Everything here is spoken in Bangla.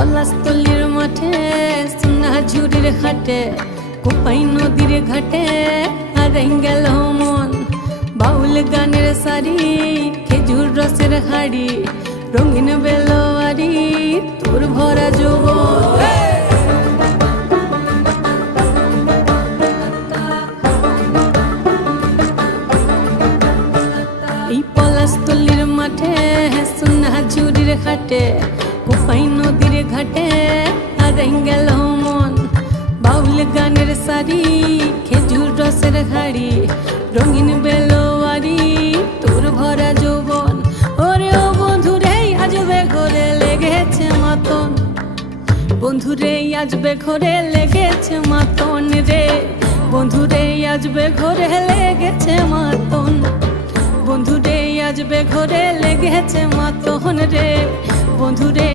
পলাশতলির মাঠে সোনা ঝুড়ির হাটে কোপাই নদীর ঘাটে হারাই গেল মন। বাউল গানের সারি খেজুর রসের হাড়ি রঙিন বেলোয়ারি তোর ভরা যৌবন। এই পলাশতলির মাঠে সোনা ঝুড়ির হাটে কোপাই নদীর ঘাটে হারাই গেল মন। বাউল গানের সারি খেজুর রসের হাড়ি রঙিন বেলোয়ারি তোর ভরা যৌবন। ওরে ও বন্ধুরে আজবে ঘরে লেগেছে মাতন, বন্ধুরে আজবে ঘরে লেগেছে মাতন রে, বন্ধুরে আজবে ঘরে লেগেছে মাতন, বন্ধুরে আজবে ঘরে লেগেছে মাতন রে, বন্ধুরে।